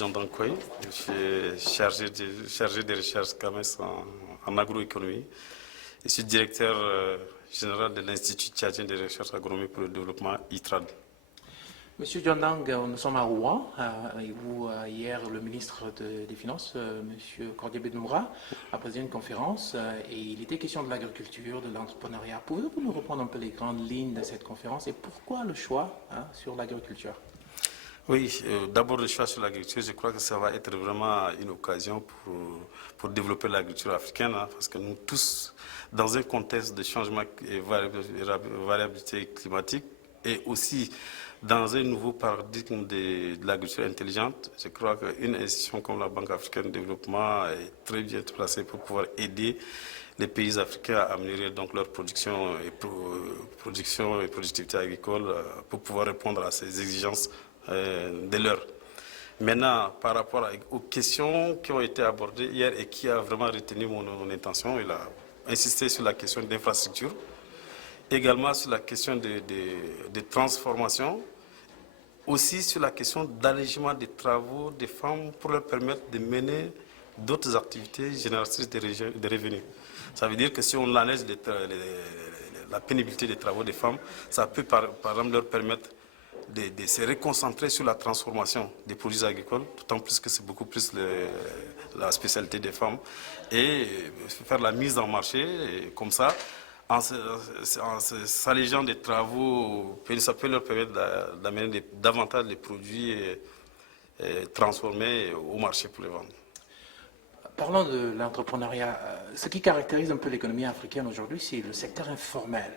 John Dankoy. Je suis chargé de recherche CAMES en agroéconomie. Je suis directeur général de l'Institut tchadien de recherche agronomique pour le développement ITRAD. Monsieur John Dang, nous sommes à Rouen. Et vous, hier, le ministre des Finances, Monsieur Cordier Bednoura, a présidé une conférence et il était question de l'agriculture, de l'entrepreneuriat. Pouvez-vous nous reprendre un peu les grandes lignes de cette conférence et pourquoi le choix sur l'agriculture? Oui, d'abord le choix sur l'agriculture, je crois que ça va être vraiment une occasion pour développer l'agriculture africaine, parce que nous tous, dans un contexte de changement et variabilité climatique, et aussi dans un nouveau paradigme de l'agriculture intelligente, je crois qu'une institution comme la Banque africaine de développement est très bien placée pour pouvoir aider les pays africains à améliorer donc leur production et productivité agricole pour pouvoir répondre à ces exigences de l'heure. Maintenant, par rapport aux questions qui ont été abordées hier et qui a vraiment retenu mon intention, il a insisté sur la question d'infrastructure, également sur la question de transformation, aussi sur la question d'allègement des travaux des femmes pour leur permettre de mener d'autres activités génératrices de revenus. Ça veut dire que si on allège la pénibilité des travaux des femmes, ça peut par exemple leur permettre de se réconcentrer sur la transformation des produits agricoles, d'autant plus que c'est beaucoup plus la spécialité des femmes, et faire la mise en marché, et comme ça, en s'allégeant des travaux, ça peut leur permettre d'amener davantage de produits transformés au marché pour les vendre. Parlons de l'entrepreneuriat. Ce qui caractérise un peu l'économie africaine aujourd'hui, c'est le secteur informel.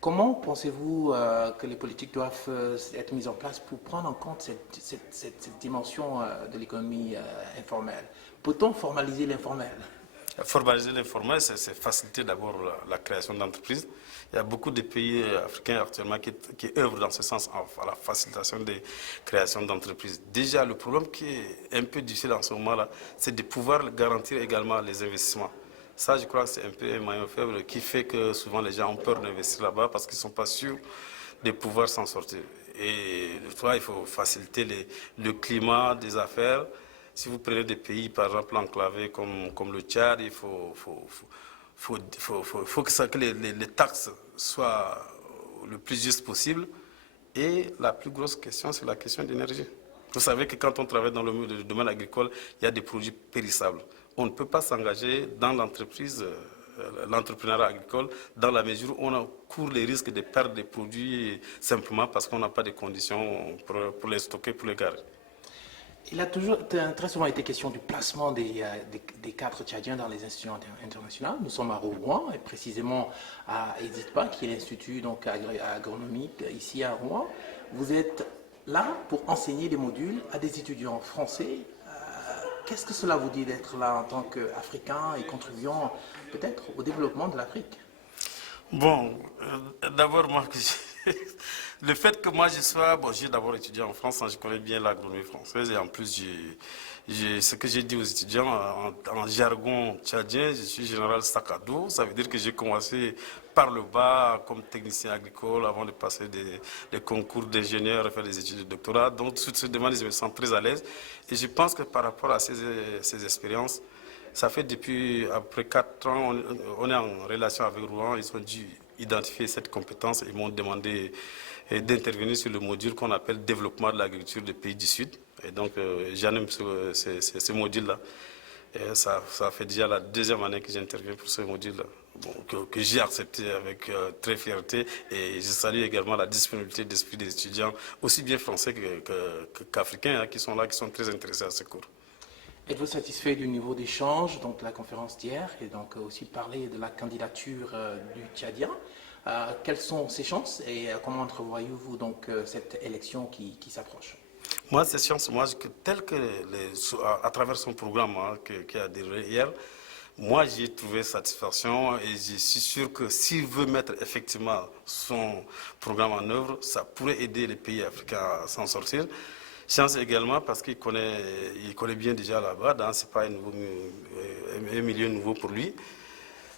Comment pensez-vous que les politiques doivent être mises en place pour prendre en compte cette dimension de l'économie informelle? Peut-on formaliser l'informel? Formaliser l'informel, c'est faciliter d'abord la création d'entreprises. Il y a beaucoup de pays africains actuellement qui œuvrent dans ce sens à la facilitation des créations d'entreprises. Déjà, le problème qui est un peu difficile en ce moment-là, c'est de pouvoir garantir également les investissements. Ça, je crois que c'est un peu un maillon faible qui fait que souvent les gens ont peur d'investir là-bas parce qu'ils ne sont pas sûrs de pouvoir s'en sortir. Et il faut faciliter le climat des affaires. Si vous prenez des pays, par exemple, enclavés comme le Tchad, il faut que les taxes soient le plus juste possible. Et la plus grosse question, c'est la question d'énergie. Vous savez que quand on travaille dans le domaine agricole, il y a des produits périssables. On ne peut pas s'engager dans l'entrepreneuriat agricole, dans la mesure où on court les risques de perdre des produits simplement parce qu'on n'a pas de conditions pour les stocker, pour les garer. Il a très souvent été question du placement des cadres tchadiens dans les institutions internationales. Nous sommes à Rouen, et précisément à EDITPA, qui est l'institut agronomique ici à Rouen. Vous êtes là pour enseigner des modules à des étudiants français. Qu'est-ce que cela vous dit d'être là en tant qu'Africain et contribuant peut-être au développement de l'Afrique? Bon, d'abord, moi, le fait que moi je sois, j'ai d'abord étudié en France, je connais bien l'agronomie française et en plus, ce que j'ai dit aux étudiants en jargon tchadien, je suis général sac à dos, ça veut dire que j'ai commencé par le bas comme technicien agricole avant de passer des concours d'ingénieur et faire des études de doctorat. Donc, sur ce domaine, je me sens très à l'aise et je pense que par rapport à ces expériences, ça fait depuis après 4 ans, on est en relation avec Rouen, ils ont dû identifier cette compétence et m'ont demandé d'intervenir sur le module qu'on appelle développement de l'agriculture des pays du Sud. Et donc j'anime ce module-là. Ça fait déjà la deuxième année que j'interviens pour ce module-là, que j'ai accepté avec très fierté. Et je salue également la disponibilité d'esprit des étudiants, aussi bien français qu'africains, qui sont là, qui sont très intéressés à ce cours. Êtes-vous satisfait du niveau d'échange, donc de la conférence d'hier, et donc aussi parler de la candidature du Tchadien? Quelles sont ses chances et comment entrevoyez-vous donc cette élection qui s'approche? Moi, ces chances, à travers son programme qui a déroulé hier, moi j'ai trouvé satisfaction et je suis sûr que s'il veut mettre effectivement son programme en œuvre, ça pourrait aider les pays africains à s'en sortir. Chance également parce qu'il connaît bien déjà là-bas, ce n'est pas un milieu nouveau pour lui.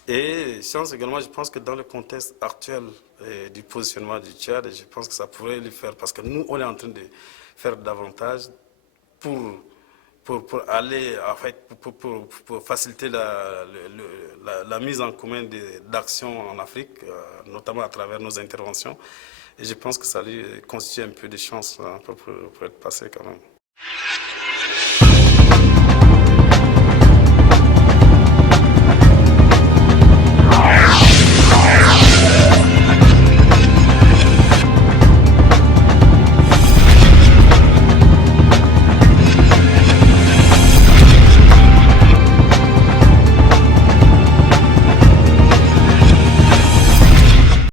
Et chance également, je pense que dans le contexte actuel du positionnement du Tchad, je pense que ça pourrait le faire parce que nous, on est en train de faire davantage pour pour aller, en fait, pour faciliter la mise en commun d'actions en Afrique, notamment à travers nos interventions. Et je pense que ça lui constitue un peu de chance, hein, pour être passé quand même.